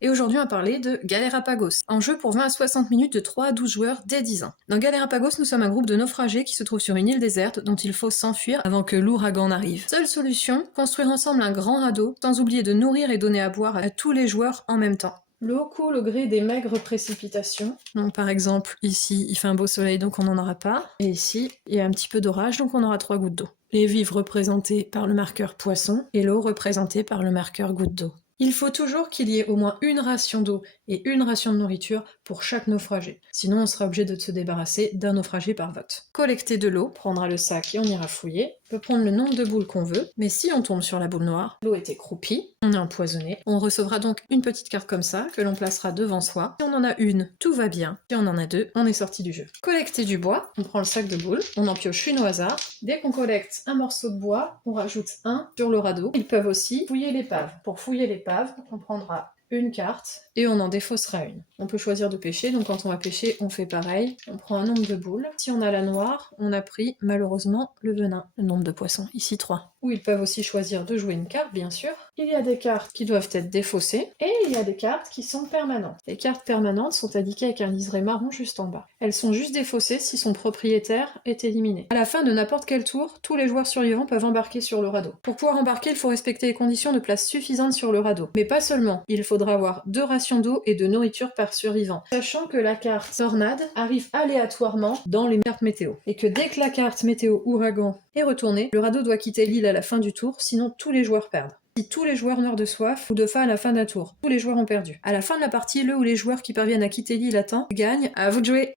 Et aujourd'hui on va parler de Galerapagos, un jeu pour 20 à 60 minutes de 3 à 12 joueurs dès 10 ans. Dans Galerapagos, nous sommes un groupe de naufragés qui se trouve sur une île déserte dont il faut s'enfuir avant que l'ouragan n'arrive. Seule solution, construire ensemble un grand radeau, sans oublier de nourrir et donner à boire à tous les joueurs en même temps. L'eau coule au gré des maigres précipitations. Donc par exemple, ici, il fait un beau soleil, donc on n'en aura pas. Et ici, il y a un petit peu d'orage, donc on aura 3 gouttes d'eau. Les vives représentés par le marqueur poisson, et l'eau représentée par le marqueur goutte d'eau. Il faut toujours qu'il y ait au moins une ration d'eau et une ration de nourriture pour chaque naufragé. Sinon, on sera obligé de se débarrasser d'un naufragé par vote. Collecter de l'eau, prendra le sac et on ira fouiller. On peut prendre le nombre de boules qu'on veut, mais si on tombe sur la boule noire, l'eau est croupie, on est empoisonné. On recevra donc une petite carte comme ça, que l'on placera devant soi. Si on en a une, tout va bien. Si on en a deux, on est sorti du jeu. Collecter du bois, on prend le sac de boules, on en pioche une au hasard. Dès qu'on collecte un morceau de bois, on rajoute un sur le radeau. Ils peuvent aussi fouiller l'épave. Pour fouiller l'épave, on prendra une carte et on en défaussera une. On peut choisir de pêcher, donc quand on va pêcher, on fait pareil. On prend un nombre de boules. Si on a la noire, on a pris malheureusement le venin. Le nombre de poissons, ici 3. Ou ils peuvent aussi choisir de jouer une carte, bien sûr. Il y a des cartes qui doivent être défaussées et il y a des cartes qui sont permanentes. Les cartes permanentes sont indiquées avec un liseré marron juste en bas. Elles sont juste défaussées si son propriétaire est éliminé. À la fin de n'importe quel tour, tous les joueurs survivants peuvent embarquer sur le radeau. Pour pouvoir embarquer, il faut respecter les conditions de place suffisantes sur le radeau. Mais pas seulement, il faudra avoir 2 rations d'eau et de nourriture par survivant. Sachant que la carte tornade arrive aléatoirement dans les cartes météo. Et que dès que la carte météo ouragan est retournée, le radeau doit quitter l'île à la fin du tour, sinon tous les joueurs perdent. Si tous les joueurs meurent de soif ou de faim à la fin d'un tour, tous les joueurs ont perdu. À la fin de la partie, le ou les joueurs qui parviennent à quitter l'île à temps gagnent. À vous de jouer!